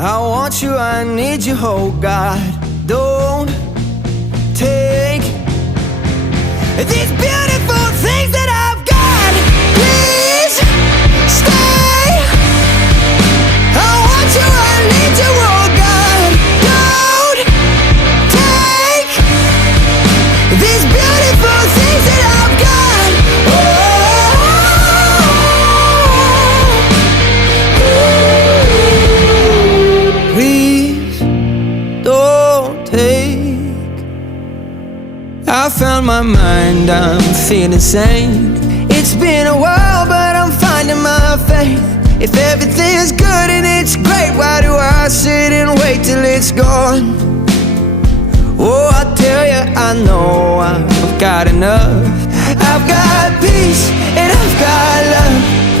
I want you, I need you, oh God. Don't take these beautiful things that I've got. Please stay. I want you, I need you, oh God. Don't take these beautiful things that I've got. Please don't take. I found my mind, I'm feeling sane. It's been a while, but I'm finding my faith. If everything's good and it's great, why do I sit and wait till it's gone? Oh, I tell you, I know I've got enough. I've got peace and I've got love.